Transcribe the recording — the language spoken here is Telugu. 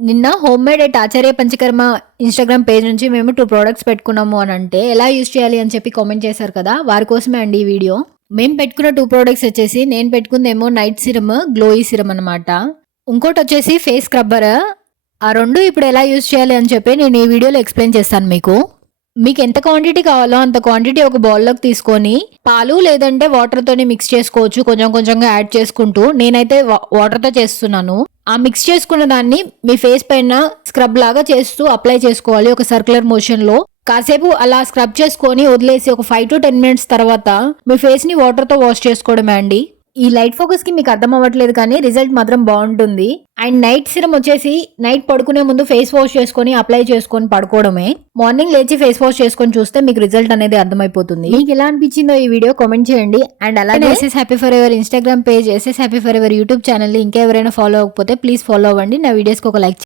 నిన్న home made at Acharya panchakarma Instagram page నుంచి మేము 2 ప్రొడక్ట్స్ పెట్టుకున్నాము అనంటే, ఎలా యూజ్ చేయాలి అని చెప్పి కామెంట్ చేశారు కదా! వారి కోసమే అండి ఈ వీడియో. మేము పెట్టుకున్న 2 ప్రొడక్ట్స్ వచ్చేసి నేను పెట్టుకుందేమో నైట్ సిరమ్, గ్లోయి సిరమ్ అనమాట. ఇంకోటొచ్చేసి ఫేస్ స్క్రబ్బర్. ఆ 2 ఇప్పుడు ఎలా యూజ్ చేయాలి అని చెప్పి నేను ఈ వీడియోలో ఎక్స్‌ప్లెయిన్ చేస్తాను మీకు. మీకు ఎంత క్వాంటిటీ కావాలో అంత క్వాంటిటీ ఒక బౌల్‌లోకి తీసుకొని, పాలు లేదంటే వాటర్‌తోని మిక్స్ చేసుకోవచ్చు. కొంచెం కొంచెంగా యాడ్ చేసుకుంటూ. నేనైతే వాటర్‌తో చేస్తున్నాను. ఆ మిక్స్ చేసుకున్న దాన్ని మీ ఫేస్ పైన స్క్రబ్ లాగా చేస్తూ అప్లై చేసుకోవాలి ఒక సర్క్యులర్ మోషన్‌లో. కాసేపు అలా స్క్రబ్ చేసుకొని వదిలేసి ఒక 5-10 మినిట్స్ తర్వాత మీ ఫేస్‌ని వాటర్‌తో వాష్ చేసుకోవడమే అండి. ఈ లైట్ ఫోకస్‌కి మీకు అర్థం అవ్వట్లేదు కానీ రిజల్ట్ మాత్రం బావుంటుంది. అండ్ నైట్ సిరమ్ వచ్చేసి నైట్ పడుకునే ముందు ఫేస్ వాష్ చేసుకొని అప్లై చేసుకొని పడుకోవడమే. మార్నింగ్ లేచి ఫేస్ వాష్ చేసుకొని చూస్తే మీకు రిజల్ట్ అనేది అర్థమైపోతుంది. మీకు ఎలా అనిపించిందో ఈ వీడియో కామెంట్ చేయండి. అండ్ అలాగే SS happy forever Instagram page, SS happy forever YouTube ఛానల్‌ని ఇంకా ఎవరైనా ఫాలో అవ్వకపోతే ప్లీజ్ ఫాలో అవ్వండి. నా వీడియోస్‌కి ఒక లైక్